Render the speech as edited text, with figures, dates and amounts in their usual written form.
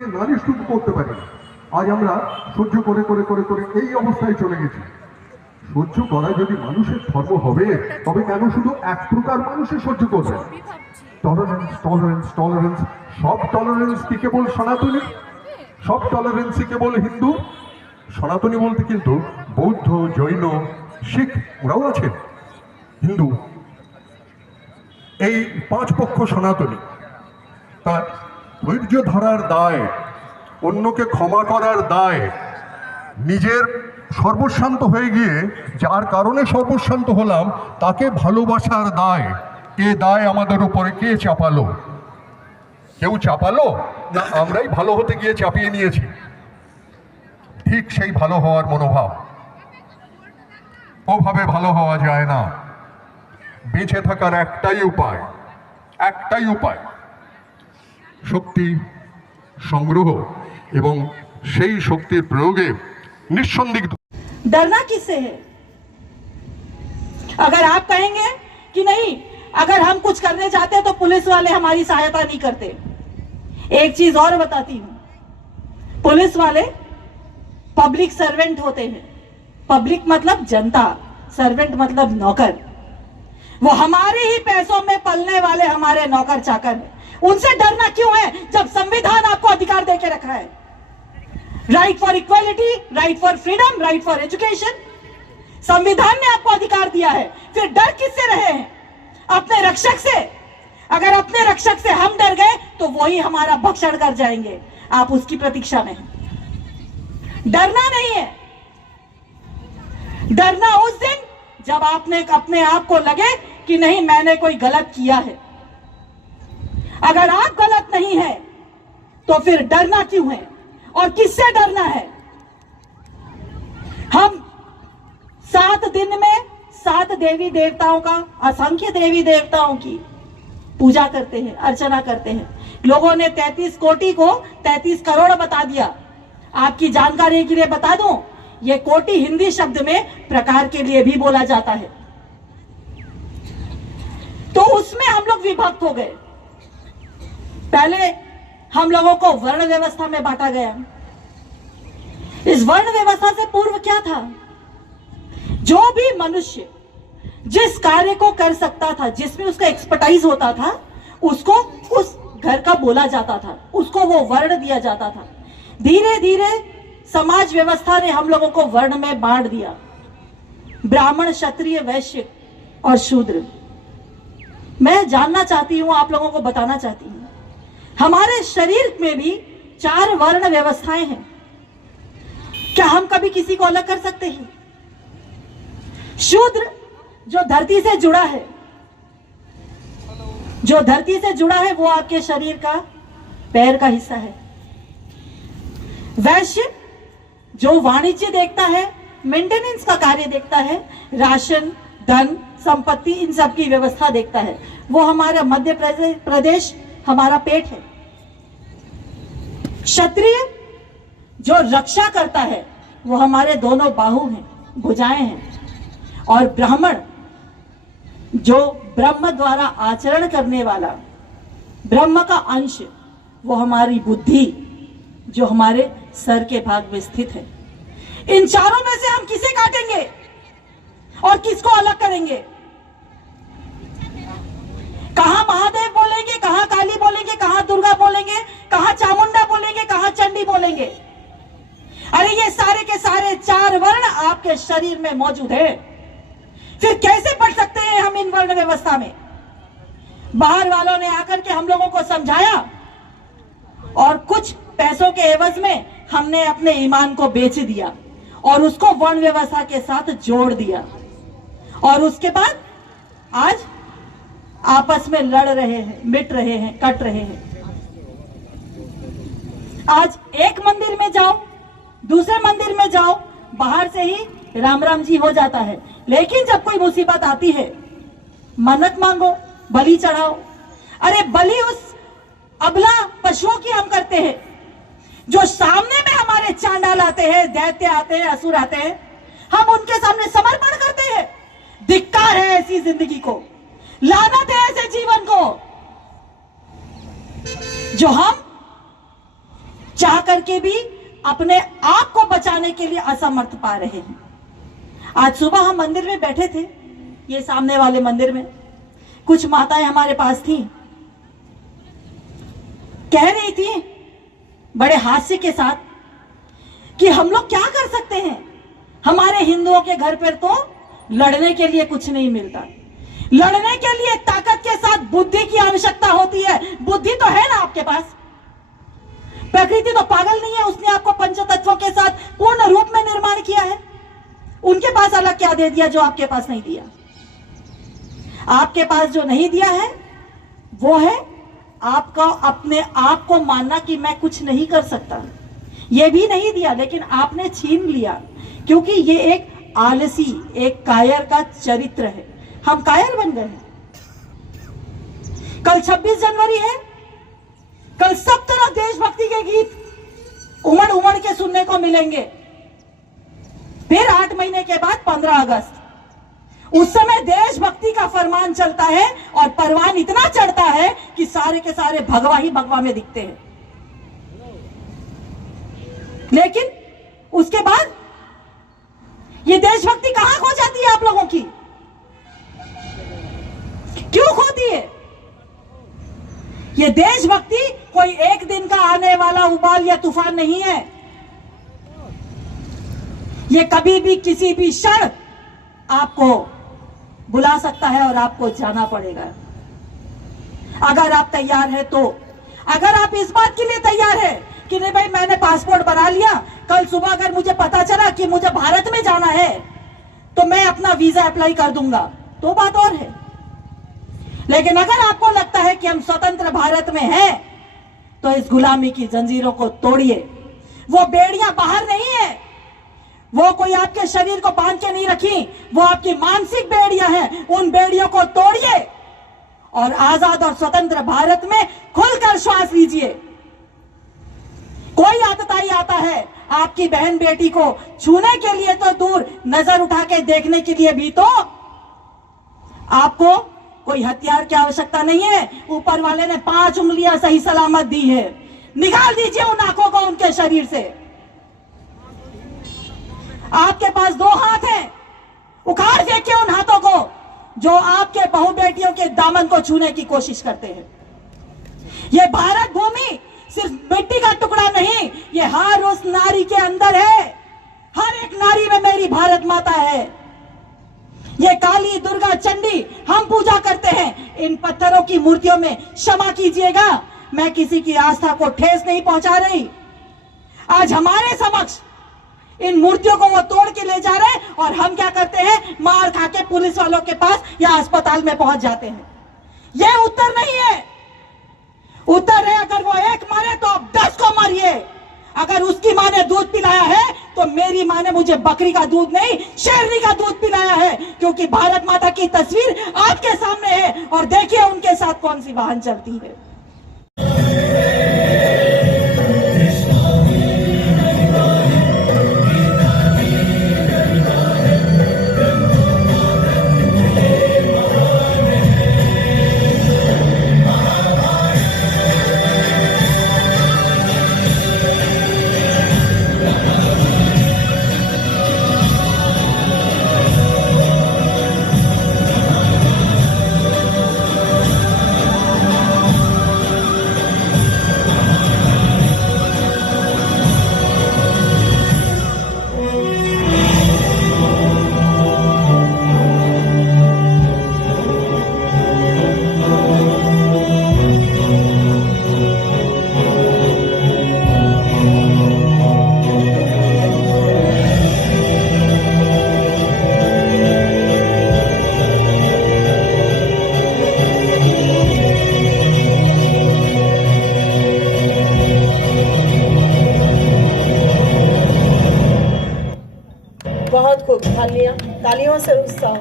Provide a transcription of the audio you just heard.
নালিশটুকু করতে পারি না। আজ আমরা সহ্য করে করে করে করে এই অবস্থায় চলে গেছি। সহ্য করা যদি মানুষের ধর্ম হবে, তবে কেন শুধু এক প্রকার মানুষের সহ্য করবে? টলারেন্স টলারেন্স টলারেন্স, সব টলারেন্স কি কেবল সনাতনী? সব টলারেন্সই কেবল হিন্দু? সনাতনী বলতে কিন্তু বৌদ্ধ, জৈন, শিখ ওরাও আছে। হিন্দু এই পাঁচ পক্ষ সনাতনী। তা ধৈর্য ধরার দায়, অন্যকে ক্ষমা করার দায়, নিজের সর্বশান্ত হয়ে গিয়ে যার কারণে সর্বশান্ত হলাম তাকে ভালোবাসার দায়, এ দায় আমাদের উপরে কে চাপালো? কেউ চাপালো না আমরাই ভালো হতে গিয়ে চাপিয়ে নিয়েছি? ঠিক সেই ভালো হওয়ার মনোভাব, ওভাবে ভালো হওয়া যায় না। বেঁচে থাকার একটাই উপায়, একটাই উপায়, শক্তি সংগ্রহ এবং সেই শক্তির প্রয়োগে निस्संदिग्ध। डरना किससे है? अगर आप कहेंगे कि नहीं, अगर हम कुछ करने जाते हैं तो पुलिस वाले हमारी सहायता नहीं करते। एक चीज और बताती हूं, पुलिस वाले पब्लिक सर्वेंट होते हैं। पब्लिक मतलब जनता, सर्वेंट मतलब नौकर। वो हमारे ही पैसों में पलने वाले हमारे नौकर चाकर हैं। उनसे डरना क्यों है जब संविधान आपको अधिकार देके रखा है? Right for equality, right for freedom, right for education, संविधान ने आपको अधिकार दिया है। फिर डर किससे रहे हैं? अपने रक्षक से। अगर अपने रक्षक से हम डर गए तो वही हमारा भक्षण कर जाएंगे। आप उसकी प्रतीक्षा में हैं। डरना नहीं है। डरना उस दिन जब आपने अपने आप को लगे कि नहीं मैंने कोई गलत किया है। अगर आप गलत नहीं है तो फिर डरना क्यों है और किससे डरना है? हम 7 दिन में 7 देवी देवताओं का, असंख्य देवी देवताओं की पूजा करते हैं, अर्चना करते हैं। लोगों ने 33 कोटि को 33 करोड़ बता दिया। आपकी जानकारी के लिए बता दूं, यह कोटि हिंदी शब्द में प्रकार के लिए भी बोला जाता है। तो उसमें हम लोग विभक्त हो गए। पहले हम लोगों को वर्ण व्यवस्था में बांटा गया। इस वर्ण व्यवस्था से पूर्व क्या था? जो भी मनुष्य जिस कार्य को कर सकता था, जिसमें उसका एक्सपर्टाइज होता था, उसको उस घर का बोला जाता था, उसको वो वर्ण दिया जाता था। धीरे धीरे समाज व्यवस्था ने हम लोगों को वर्ण में बांट दिया। ब्राह्मण, क्षत्रिय, वैश्य और शूद्र। मैं जानना चाहती हूं, आप लोगों को बताना चाहती हूं, हमारे शरीर में भी 4 वर्ण व्यवस्थाएं हैं। क्या हम कभी किसी को अलग कर सकते हैं? शूद्र जो धरती से जुड़ा है, जो धरती से जुड़ा है वो आपके शरीर का पैर का हिस्सा है। वैश्य जो वाणिज्य देखता है, मेंटेनेंस का कार्य देखता है, राशन, धन, संपत्ति, इन सब की व्यवस्था देखता है, वो हमारा मध्य प्रदेश हमारा पेट है। क्षत्रिय जो रक्षा करता है वो हमारे दोनों बाहु हैं, भुजाएं हैं। और ब्राह्मण जो ब्रह्म द्वारा आचरण करने वाला, ब्रह्म का अंश, वो हमारी बुद्धि जो हमारे सर के भाग में स्थित है। इन चारों में से हम किसे काटेंगे और किसको अलग करेंगे? कहां महादेव बोलेंगे, कहां काली बोलेंगे, कहां दुर्गा बोलेंगे, कहां चामुंडा बोलेंगे, कहां चंडी बोलेंगे? अरे ये सारे के सारे 4 वर्ण आपके शरीर में मौजूद है। फिर कैसे पढ़ सकते हैं हम इन वर्ण व्यवस्था में? बाहर वालों ने आकर के हम लोगों को समझाया और कुछ पैसों के एवज में हमने अपने ईमान को बेच दिया और उसको वर्ण व्यवस्था के साथ जोड़ दिया। और उसके बाद आज आपस में लड़ रहे हैं, मिट रहे हैं, कट रहे हैं। आज एक मंदिर में जाओ, दूसरे मंदिर में जाओ, बाहर से ही राम राम जी हो जाता है। लेकिन जब कोई मुसीबत आती है, मन्नत मांगो, बलि चढ़ाओ। अरे बलि उस अबला पशुओं की हम करते हैं जो सामने में हमारे चांडाल आते हैं, दैत्य आते हैं, असुर आते हैं, हम उनके सामने समर्पण करते हैं। धिक्कार है ऐसी जिंदगी को, लानत है ऐसे जीवन को जो हम चाह करके भी अपने आप को बचाने के लिए असमर्थ पा रहे हैं। आज सुबह हम मंदिर में बैठे थे, ये सामने वाले मंदिर में कुछ माताएं हमारे पास थी, कह रही थी बड़े हास्य के साथ कि हम लोग क्या कर सकते हैं, हमारे हिंदुओं के घर पर तो लड़ने के लिए कुछ नहीं मिलता, लड़ने के लिए ताकत के साथ बुद्धि की आवश्यकता होती है। बुद्धि तो है ना आपके पास, प्रकृति तो पागल नहीं है, उसने आपको पंचतत्वों के साथ पूर्ण रूप में निर्माण किया है। उनके पास अलग क्या दे दिया जो आपके पास नहीं दिया? आपके पास जो नहीं दिया है वो है आपका अपने आप को मानना कि मैं कुछ नहीं कर सकता। ये भी नहीं दिया, लेकिन आपने छीन लिया, क्योंकि ये एक आलसी, एक कायर का चरित्र है। हम कायर बन गए हैं। कल 26 जनवरी है, कल सब तरह देशभक्ति के गीत उमड़ उमड़ के सुनने को मिलेंगे। फिर 8 महीने के बाद 15 अगस्त, उस समय देशभक्ति का फरमान चलता है और परवान इतना चढ़ता है कि सारे के सारे भगवा ही भगवा में दिखते हैं। लेकिन उसके बाद ये देशभक्ति कहां खो जाती है आप लोगों की? क्यों खोती है? ये देशभक्ति कोई एक दिन का आने वाला उबाल या तूफान नहीं है। ये कभी भी किसी भी क्षण आपको बुला सकता है और आपको जाना पड़ेगा। अगर आप तैयार हैं तो, अगर आप इस बात के लिए तैयार है कि नहीं भाई मैंने पासपोर्ट बना लिया, कल सुबह अगर मुझे पता चला कि मुझे भारत में जाना है तो मैं अपना वीजा अप्लाई कर दूंगा, तो बात और है। लेकिन अगर आपको लगता है कि हम स्वतंत्र भारत में हैं, तो इस गुलामी की जंजीरों को तोड़िए। वो बेड़ियां बाहर नहीं है, वो कोई आपके शरीर को बांध के नहीं रखी, वो आपकी मानसिक बेड़ियां हैं। उन बेड़ियों को तोड़िए और आजाद और स्वतंत्र भारत में खुलकर श्वास लीजिए। कोई आतताई आता है आपकी बहन बेटी को छूने के लिए तो दूर, नजर उठा के देखने के लिए भी तो आपको कोई हथियार की आवश्यकता नहीं है। ऊपर वाले ने 5 उंगलियां सही सलामत दी है। निकाल दीजिए उन आंखों को उनके शरीर से। आपके पास 2 हाथ हैं, उखाड़ फेंकिए उन हाथों को जो आपके बहू बेटियों के दामन को छूने की कोशिश करते हैं। ये भारत भूमि सिर्फ मिट्टी का टुकड़ा नहीं, ये हर उस नारी के अंदर है। हर एक नारी में मेरी भारत माता है। ये काली, दुर्गा, चंडी हम पूजा करते हैं। इन पत्थरों की मूर्तियों में क्षमा कीजिएगा, मैं किसी की आस्था को ठेस नहीं पहुंचा रही। आज हमारे समक्ष इन मूर्तियों को वो तोड़ के ले जा रहे हैं और हम क्या करते हैं, मार खा के पुलिस वालों के पास या अस्पताल में पहुंच जाते हैं। ये उत्तर नहीं है। उत्तर है अगर वो एक मारे तो आप 10 को मारिए। अगर उसकी मां ने दूध पिलाया है तो मेरी मां ने मुझे बकरी का दूध नहीं, शेरनी का दूध पिलाया है, क्योंकि भारत माता की तस्वीर आपके सामने है। और देखिए उनके साथ कौन सी वाहन चलती है। बहुत खूब, तालियों से उत्साह।